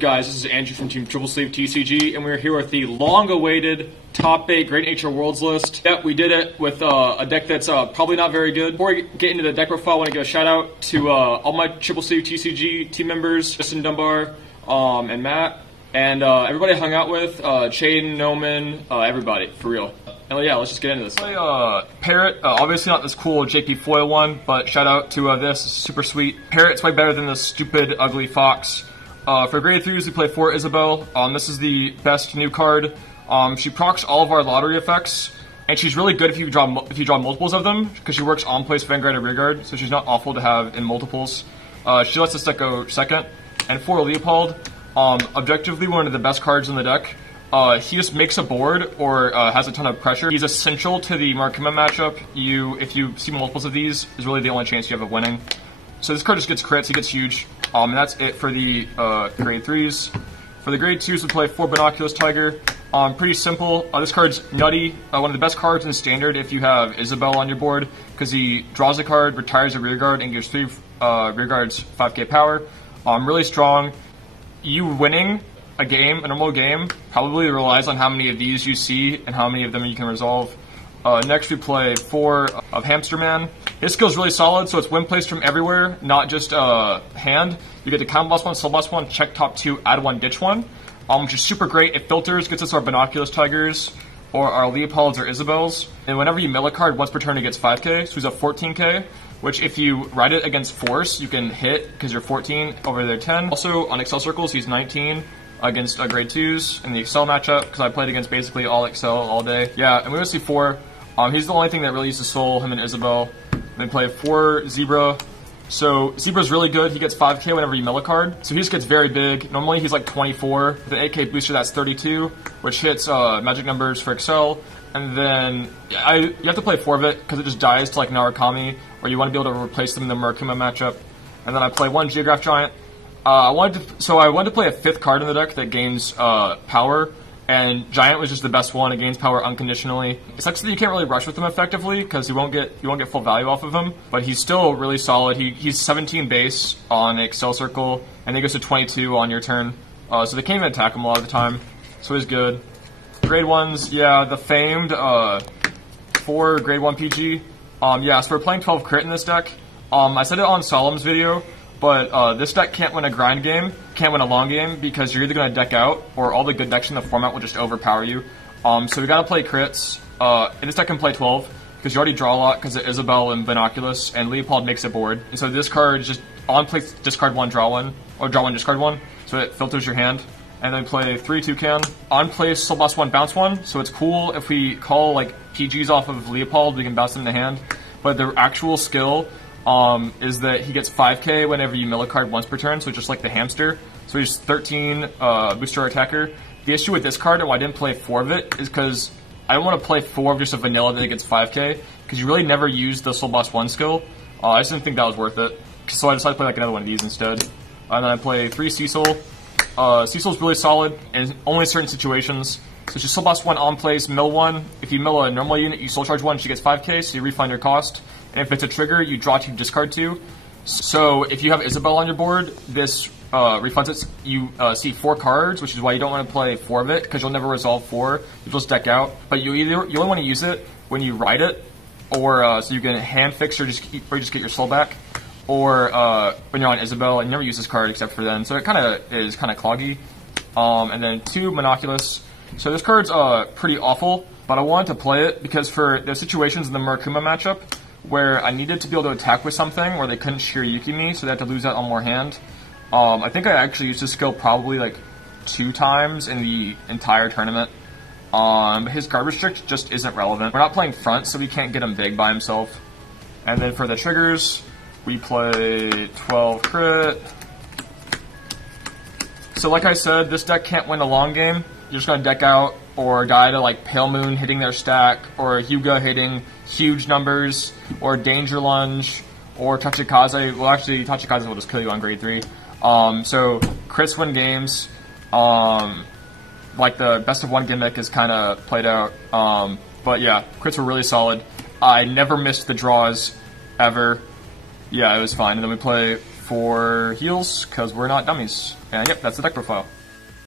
up, guys? This is Andrew from Team TripleSleeveTCG, and we're here with the long-awaited Top 8 Great Nature Worlds list. Yep, we did it with a deck that's probably not very good. Before we get into the deck profile, I want to give a shout-out to all my TripleSleeveTCG team members, Justin Dunbar and Matt, and everybody I hung out with, Chaden, Noman, everybody, for real. And yeah, let's just get into this. Parrot, obviously not this cool JP foil one, but shout out to this, super sweet. Parrot's way better than this stupid, ugly fox. For grade 3s, we play 4 Isabel. This is the best new card. She procs all of our lottery effects, and she's really good if you draw multiples of them, because she works on place, Vanguard, and Rearguard, so she's not awful to have in multiples. She lets this deck go second. And for Leopold, objectively one of the best cards in the deck. He just makes a board or has a ton of pressure. He's essential to the Markima matchup. If you see multiples of these, is really the only chance you have of winning. So this card just gets crits, he gets huge. And that's it for the grade 3s. For the grade 2s, we play 4 Binoculus Tiger. Pretty simple. This card's nutty. One of the best cards in Standard if you have Isabel on your board, because he draws a card, retires a rearguard, and gives 3 rearguards 5k power. Really strong. You winning a normal game, probably relies on how many of these you see and how many of them you can resolve. Next we play 4 of Hamster Man. His skill's really solid, so it's win placed from everywhere, not just hand. You get the counter boss 1, soul boss 1, check top 2, add 1, ditch 1, which is super great. It filters, gets us our Binoculus Tigers, or our Leopolds or Isabels. And whenever you mill a card, once per turn it gets 5k, so he's a 14k, which if you write it against Force, you can hit, because you're 14 over their 10. Also, on Excel Circles, he's 19 against grade 2s in the Excel matchup, because I played against basically all Excel all day. Yeah, and we see 4. He's the only thing that really uses Soul, him and Isabel. They play 4 Zebra. So Zebra's really good. He gets 5k whenever you mill a card. So he just gets very big. Normally he's like 24. With an 8k booster, that's 32, which hits magic numbers for Excel. And then you have to play 4 of it, because it just dies to like Narukami, or you want to be able to replace them in the Murakuma matchup. And then I play 1 Geograph Giant. I wanted to play a 5th card in the deck that gains power. And Giant was just the best one. It gains power unconditionally. It sucks that you can't really rush with him effectively, because you won't get full value off of him. But he's still really solid. He's 17 base on Excel Circle, and he goes to 22 on your turn. So they can't even attack him a lot of the time. So he's good. Grade 1s, yeah, the famed 4 grade 1 PG. Yeah, so we're playing 12 crit in this deck. I said it on Solemn's video, but this deck can't win a grind game, can't win a long game, because you're either going to deck out, or all the good decks in the format will just overpower you. So we got to play crits. And this deck can play 12, because you already draw a lot because of Isabel and Binoculus, and Leopold makes a board. And so this card is just on play, discard 1, draw 1, or draw 1, discard 1, so it filters your hand. And then play 3 Toucan. On play Soul Boss 1, bounce 1, so it's cool if we call like PGs off of Leopold, we can bounce them in the hand. But the actual skill is that he gets 5k whenever you mill a card once per turn, so just like the hamster. So he's 13 booster attacker. The issue with this card, and why I didn't play 4 of it, is because I don't want to play 4 of just a vanilla that gets 5k, because you really never use the Soul Boss 1 skill. I just didn't think that was worth it, so I decided to play like another one of these instead. And then I play 3 Cecil. Cecil's really solid in only certain situations. So it's just Soul Boss 1 on place, mill 1. If you mill a normal unit, you Soul Charge 1, she gets 5k, so you refund your cost. And if it's a trigger, you draw 2, discard 2. So if you have Isabel on your board, this refunds it. You see 4 cards, which is why you don't want to play 4 of it, because you'll never resolve 4. You just deck out. But you only want to use it when you ride it, or so you can hand fix or just get your soul back, or when you're on Isabel and you never use this card except for then. So it kind of is kind of cloggy. And then 2 Monoculus. So this card's pretty awful, but I wanted to play it because for the situations in the Murakuma matchup where I needed to be able to attack with something where they couldn't Shiryuki me, so they had to lose that on more hand. I think I actually used this skill probably like 2 times in the entire tournament. But his garbage trick just isn't relevant. We're not playing front, so we can't get him big by himself. And then for the triggers, we play 12 crit. So like I said, this deck can't win a long game. You're just going to deck out, or a guy to like Pale Moon hitting their stack, or Hyuga hitting huge numbers, or Danger Lunge, or Tachikaze. Well, actually, Tachikaze will just kill you on grade 3. So crits win games. Like the best of 1 gimmick is kind of played out. But yeah, crits were really solid. I never missed the draws ever. Yeah, it was fine. And then we play for heals, because we're not dummies. And yep, that's the deck profile.